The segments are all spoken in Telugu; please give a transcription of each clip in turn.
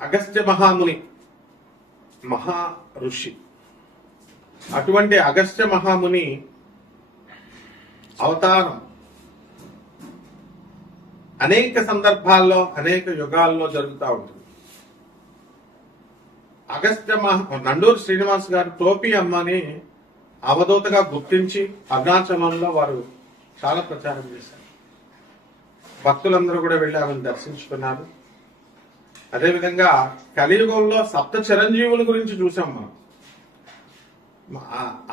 అగస్త్య మహాముని మహా ఋషి. అటువంటి అగస్త్య మహాముని అవతారం అనేక సందర్భాల్లో అనేక యుగాల్లో జరుగుతూ ఉంటుంది. నండూరు శ్రీనివాస్ గారు టోపీ అమ్మని అవధూతగా గుర్తించి అరుణాచలంలో వారు చాలా ప్రచారం చేశారు. భక్తులందరూ కూడా వెళ్లి ఆమెను దర్శించుకున్నారు. అదేవిధంగా కలియుగంలో సప్త చిరంజీవుల గురించి చూసాం మనం.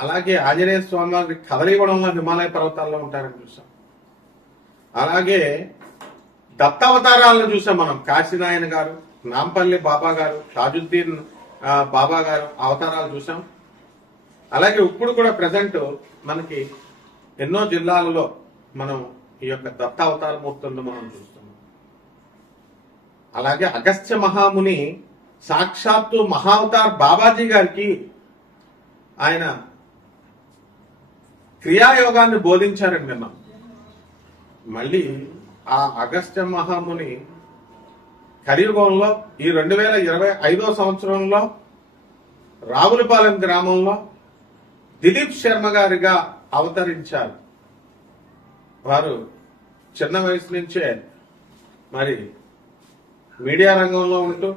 అలాగే ఆంజనేయ స్వామి వారి కదలిగూడెంలో హిమాలయ పర్వతాల్లో ఉంటారని చూసాం. అలాగే దత్తావతారాలను చూసాం మనం. కాశీనాయన గారు, నాంపల్లి బాబా గారు, తాజుద్దీన్ బాబా గారు అవతారాలు చూసాం. అలాగే ఇప్పుడు కూడా ప్రజెంట్ మనకి ఎన్నో జిల్లాలలో మనం ఈ యొక్క దత్తావతార మూర్తులను మనం చూస్తున్నాం. అలాగే అగస్త్య మహాముని సాక్షాత్తు మహావతార్ బాబాజీ గారికి ఆయన క్రియాయోగాన్ని బోధించారని విన్నాం. మళ్ళీ ఆ అగస్త్య మహాముని కలియుగంలో ఈ 2025వ సంవత్సరంలో రావులపాలెం గ్రామంలో దిలీప్ శర్మ గారిగా అవతరించారు. వారు చిన్న వయసు నుంచే మరి మీడియా రంగంలో ఉంటూ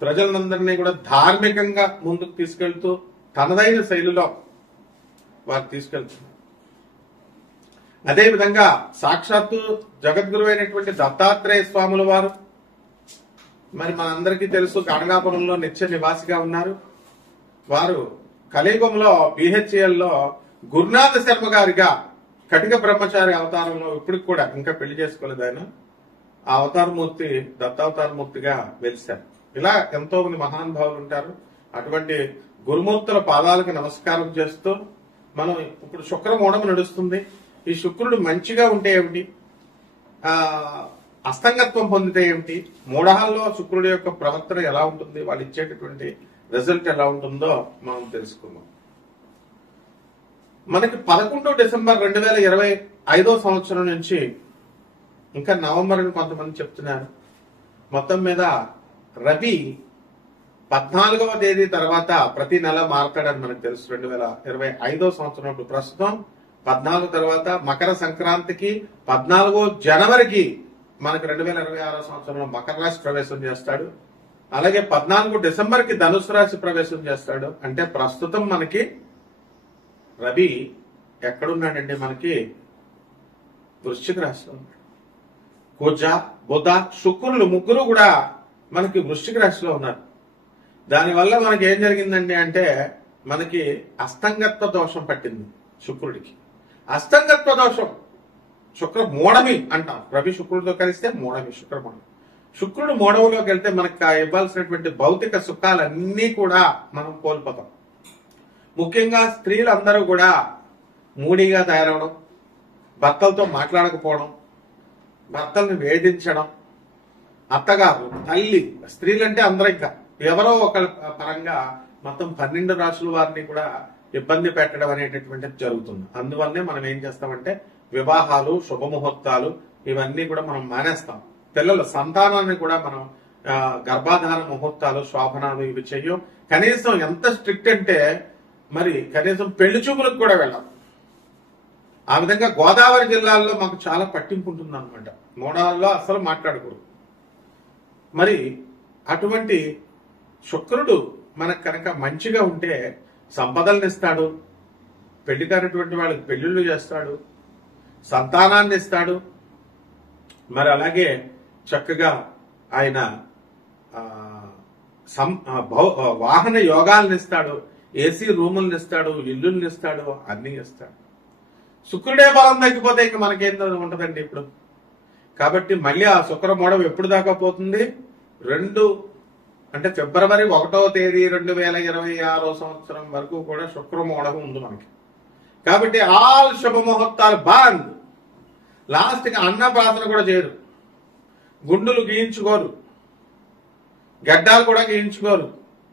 ప్రజలందరినీ కూడా ధార్మికంగా ముందుకు తీసుకెళ్తూ తనదైన శైలిలో వారు తీసుకెళ్తున్నారు. అదేవిధంగా సాక్షాత్తు జగద్గురు అయినటువంటి దత్తాత్రేయ స్వాముల వారు మరి మనందరికీ తెలుసు గణగాపురంలో నిత్య నివాసిగా ఉన్నారు. వారు కలియుగంలో బిహెచ్ఎల్లో గురునాథ శర్మ గారిగా కటిక బ్రహ్మచారి అవతారంలో ఇప్పటికి కూడా ఇంకా పెళ్లి చేసుకోలేదు ఆయన. ఆ అవతారమూర్తి దత్తావతారమూర్తిగా వెలిశారు. ఇలా ఎంతో మంది మహానుభావులు ఉంటారు. అటువంటి గురుమూర్తుల పాదాలకు నమస్కారం చేస్తూ మనం ఇప్పుడు శుక్రమూఢం నడుస్తుంది. ఈ శుక్రుడు మంచిగా ఉంటే ఏమిటి, అస్తంగత్వం పొందితే ఏమిటి, మూఢాల్లో శుక్రుడి యొక్క ప్రవర్తన ఎలా ఉంటుంది, వాళ్ళు ఇచ్చేటటువంటి రిజల్ట్ ఎలా ఉంటుందో మనం తెలుసుకుందాం. మనకి 11 డిసెంబర్ 2025వ సంవత్సరం నుంచి ఇంకా నవంబర్ అని కొంతమంది చెప్తున్నారు. మొత్తం మీద రవి 14వ తేదీ తర్వాత ప్రతి నెల మారతాడని మనకు తెలుసు. 2025వ సంవత్సరం ప్రస్తుతం 14 తర్వాత మకర సంక్రాంతికి 14 జనవరికి మనకు 2026వ సంవత్సరంలో మకర రాశి ప్రవేశం చేస్తాడు. అలాగే 14 డిసెంబర్కి ధనుసు రాశి ప్రవేశం చేస్తాడు. అంటే ప్రస్తుతం మనకి రవి ఎక్కడున్నాడండి, మనకి వృశ్చిక రాశిలో ఉన్నాడు. కుజ, బుధ, శుక్రులు ముగ్గురు కూడా మనకి వృశ్చిక రాశిలో ఉన్నారు. దానివల్ల మనకి ఏం జరిగిందండి అంటే మనకి అస్తంగత్వ దోషం పట్టింది శుక్రుడికి. అస్తంగత్వ దోషం శుక్ర మూఢమి అంటాం. రవి శుక్రుడితో కలిస్తే మూఢమి, శుక్రమూఢమి. శుక్రుడు మూఢంలోకి వెళ్తే మనకు ఇవ్వాల్సినటువంటి భౌతిక సుఖాలన్నీ కూడా మనం కోల్పోతాం. ముఖ్యంగా స్త్రీలందరూ కూడా మూడీగా తయారవడం, భర్తలతో మాట్లాడకపోవడం, భర్తల్ని వేధించడం, అత్తగారు, తల్లి, స్త్రీలంటే అందరూ ఇంకా ఎవరో ఒక పరంగా మొత్తం 12 రాశుల వారిని కూడా ఇబ్బంది పెట్టడం అనేటటువంటిది జరుగుతుంది. అందువల్లనే మనం ఏం చేస్తామంటే వివాహాలు, శుభముహూర్తాలు ఇవన్నీ కూడా మనం మానేస్తాం. పిల్లల సంతానాన్ని కూడా మనం గర్భాధాన ముహూర్తాలు, శోభనాలు ఇవి చెయ్యం. కనీసం ఎంత స్ట్రిక్ట్ అంటే మరి కనీసం పెళ్లి చూపులకు కూడా వెళ్ళాం. ఆ విధంగా గోదావరి జిల్లాల్లో మాకు చాలా పట్టింపు ఉంటుంది అనమాట. మూడాల్లో అసలు మాట్లాడకూడదు. మరి అటువంటి శుక్రుడు మనకు కనుక మంచిగా ఉంటే సంపదలను ఇస్తాడు, పెళ్లి కానిటువంటి వాళ్ళకి పెళ్లిళ్ళు చేస్తాడు, సంతానాన్ని ఇస్తాడు. మరి అలాగే చక్కగా ఆయన వాహన యోగాలను ఇస్తాడు, ఏసీ రూములను ఇస్తాడు, ఇల్లుల్ని ఇస్తాడు, అన్ని ఇస్తాడు. శుక్రుడే బలం తగ్గిపోతే ఇక మనకేం ఉంటదండి ఇప్పుడు. కాబట్టి మళ్ళీ ఆ శుక్రమూఢం ఎప్పుడు దాకా పోతుంది? 2 అంటే ఫిబ్రవరి 1వ తేదీ 2026వ సంవత్సరం వరకు కూడా శుక్రమూఢం ఉంది మనకి. కాబట్టి ఆల్ శుభముహూర్తాలు బంద్. లాస్ట్ కి అన్నప్రాసన కూడా చేయరు, గుండులు గీయించుకోరు, గడ్డాలు కూడా గీయించుకోరు.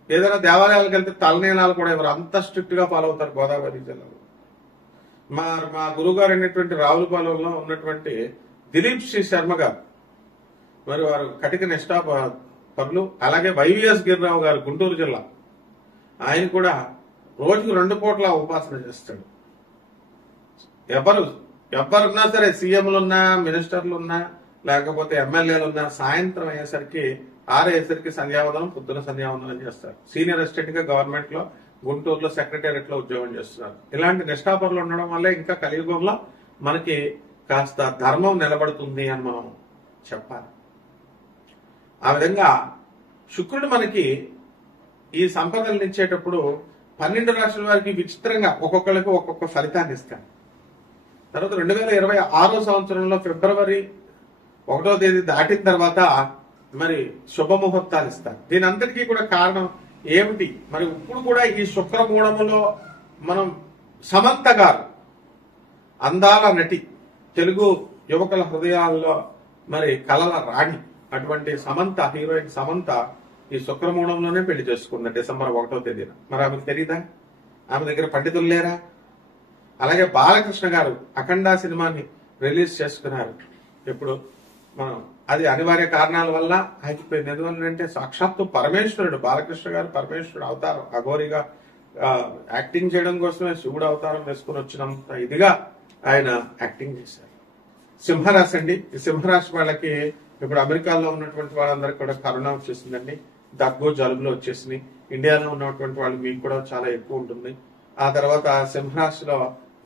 ఏదైనా దేవాలయాలకు వెళ్తే తలనీలాలు కూడా ఎవరు, అంత స్ట్రిక్ట్ గా ఫాలో అవుతారు గోదావరి జిల్లాలో. మా గురువు గారు అయినటువంటి రావులపాలెంలో ఉన్నటువంటి దిలీప్ శ్రీ శర్మ గారు, మరి వారు కటిక నిష్ఠా పనులు. అలాగే వైవిఎస్ గిరిరావు గారు గుంటూరు జిల్లా, ఆయన కూడా రోజుకు 2 పూట్ల ఉపాసన చేస్తాడు. ఎవరున్నా సరే, సీఎంలున్నా, మినిస్టర్లున్నా, లేకపోతే ఎమ్మెల్యేలున్నా, సాయంత్రం అయ్యేసరికి 6 అయ్యేసరికి సంధ్యావందనం, పొద్దున సంధ్యావందనం చేస్తారు. సీనియర్ అసిస్టెంట్ గా గవర్నమెంట్ లో గుంటూరులో సెక్రటేరియట్ లో ఉద్యోగం చేస్తున్నారు. ఇలాంటి నిష్ఠాపరులు ఉండడం వల్లే ఇంకా కలియుగంలో మనకి కాస్త ధర్మం నిలబడుతుంది అని మనం చెప్పాలి. ఆ విధంగా శుక్రుడు మనకి ఈ సంపదలు ఇచ్చేటప్పుడు 12 రాశుల వారికి విచిత్రంగా ఒక్కొక్కరికి ఒక్కొక్క ఫలితాన్ని ఇస్తాడు. తర్వాత 2026 సంవత్సరంలో ఫిబ్రవరి 1వ తేదీ దాటిన తర్వాత మరి శుభముహూర్తాలు ఇస్తారు. దీని అంతటికీ కూడా కారణం ఏమిటి? మరి ఇప్పుడు కూడా ఈ శుక్రమూఢములో మనం సమంత గారు, అందాల నటి, తెలుగు యువకుల హృదయాల్లో మరి కలల రాణి అటువంటి సమంత, హీరోయిన్ సమంత ఈ శుక్రమూఢంలోనే పెళ్లి చేసుకుంది డిసెంబర్ 1వ తేదీన. మరి ఆమెకు తెలీదా? ఆమె దగ్గర పండితులు లేరా? అలాగే బాలకృష్ణ గారు అఖండ సినిమాని రిలీజ్ చేసుకున్నారు. ఇప్పుడు మనం అది అనివార్య కారణాల వల్ల ఆగిపోయింది. ఎందువల్లంటే సాక్షాత్తు పరమేశ్వరుడు, బాలకృష్ణ గారు పరమేశ్వరుడు అవతారం, అఘోరిగా యాక్టింగ్ చేయడం కోసమే శివుడు అవతారం వేసుకుని వచ్చినంత ఇదిగా ఆయన యాక్టింగ్ చేశారు. సింహరాశి అండి. ఈ సింహరాశి వాళ్ళకి ఇప్పుడు అమెరికాలో ఉన్నటువంటి వాళ్ళందరికీ కూడా కరోనా వచ్చేసిందండి. దగ్గు, జలుబులు వచ్చేసినాయి. ఇండియాలో ఉన్నటువంటి వాళ్ళు మీకు కూడా చాలా ఎక్కువ ఉంటుంది. ఆ తర్వాత సింహరాశిలో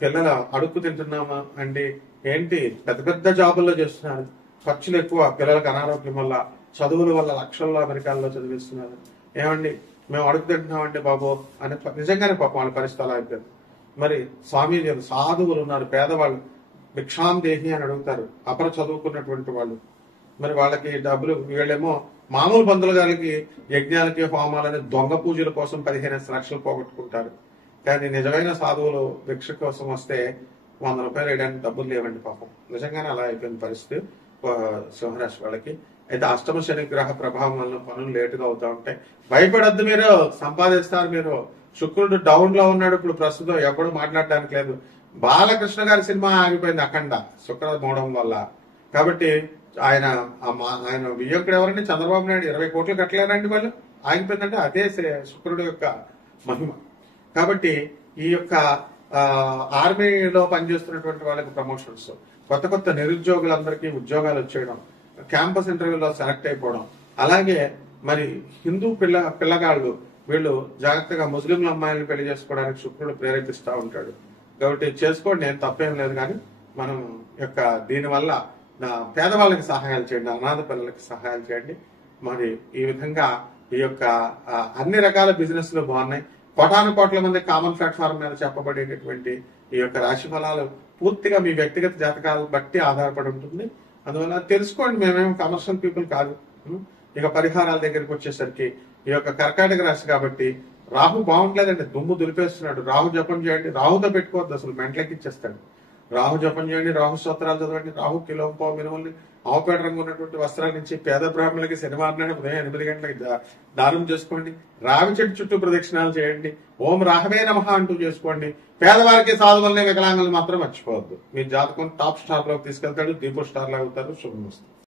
పిల్లలు అడుక్కు తింటున్నామా అండి, ఏంటి పెద్ద పెద్ద జాబుల్లో చేస్తున్నారు, ఖర్చులు ఎక్కువ, పిల్లలకు అనారోగ్యం వల్ల, చదువుల వల్ల లక్షల్లో అమెరికాలో చదివిస్తున్నారు. ఏమండి మేము అడుగు తింటున్నామండి బాబు అని నిజంగానే పాపం వాళ్ళ పరిస్థితి అలా అయిపోయింది. మరి స్వామీజీలు, సాధువులు ఉన్నారు, పేదవాళ్ళు భిక్షాం దేహి అని అడుగుతారు, అపర చదువుకున్నటువంటి వాళ్ళు. మరి వాళ్ళకి డబ్బులు, వీళ్ళేమో మామూలు బంధువుల గారికి యజ్ఞాలకి, హోమాలని, దొంగ పూజల కోసం 15 లక్షలు పోగొట్టుకుంటారు. కానీ నిజమైన సాధువులు భిక్ష కోసం వస్తే 100 రూపాయలు వేయడానికి డబ్బులు లేవండి పాపం. నిజంగానే అలా అయిపోయిన పరిస్థితి సింహరాశి వాళ్ళకి. అయితే అష్టమ శని గ్రహ ప్రభావం వల్ల పనులు లేటుగా అవుతా ఉంటాయి. భయపడద్దు, మీరు సంపాదిస్తారు. మీరు శుక్రుడు డౌన్ లో ఉన్నాడు ఇప్పుడు ప్రస్తుతం, ఎప్పుడు మాట్లాడడానికి లేదు. బాలకృష్ణ గారి సినిమా ఆగిపోయింది అఖండ శుక్రమూఢం వల్ల. కాబట్టి ఆయన వియ్యకుడు ఎవరండి? చంద్రబాబు నాయుడు 20 కోట్లు కట్టలేరండి వాళ్ళు. ఆగిపోయిందంటే అదే శుక్రుడు యొక్క మహిమ. కాబట్టి ఈ యొక్క ఆర్మీలో పనిచేస్తున్నటువంటి వాళ్ళకి ప్రమోషన్స్, కొత్త కొత్త నిరుద్యోగులందరికీ ఉద్యోగాలు వచ్చేయడం, క్యాంపస్ ఇంటర్వ్యూలో సెలెక్ట్ అయిపోవడం, అలాగే మరి హిందూ పిల్లగాళ్ళు వీళ్ళు జాగ్రత్తగా ముస్లింల అమ్మాయిలను పెళ్లి చేసుకోవడానికి శుక్రుడు ప్రేరేపిస్తూ ఉంటాడు. కాబట్టి చేసుకోండి, నేను తప్పేం లేదు. కానీ మనం యొక్క దీనివల్ల పేదవాళ్ళకి సహాయాలు చేయండి, అనాథ పిల్లలకి సహాయాలు చేయండి. మరి ఈ విధంగా ఈ యొక్క అన్ని రకాల బిజినెస్లు బాగున్నాయి. కోటాను కోట్ల మంది కామన్ ప్లాట్ఫామ్ మీద చెప్పబడేటటువంటి ఈ యొక్క రాశి ఫలాలు పూర్తిగా మీ వ్యక్తిగత జాతకాలను బట్టి ఆధారపడి ఉంటుంది. అందువల్ల తెలుసుకోండి, మేమేం కమర్షియల్ పీపుల్ కాదు. ఇక పరిహారాల దగ్గరికి వచ్చేసరికి ఈ యొక్క కర్కాటక రాశి కాబట్టి రాహు బాగుంటలేదండి, దుమ్ము దులిపేస్తున్నాడు. రాహు జపం చేయండి, రాహుతో పెట్టుకోవద్దు, అసలు మెంట్లెక్కిచ్చేస్తాడు. రాహు జపం చేయండి, రాహు స్తోత్రాలు చదవండి. రాహు కిలోంపావు మినుముల్ని ఆవుపేట రంగు ఉన్నటువంటి వస్త్రాల నుంచి పేద బ్రాహ్మణులకి శనివారం నాడు ఉదయం 8 గంటలకి దానం చేసుకోండి. రావి చెట్టు చుట్టూ ప్రదక్షిణాలు చేయండి. ఓం రాహవే నమః అంటూ చేసుకోండి. పేదవారికి, సాధువుల్ని, వికలాంగులు మాత్రం మర్చిపోవద్దు. మీ జాతకం టాప్ స్టార్ లోకి తీసుకెళ్తాడు, దీపో స్టార్ లాగా అవుతారు. శుభమస్తు.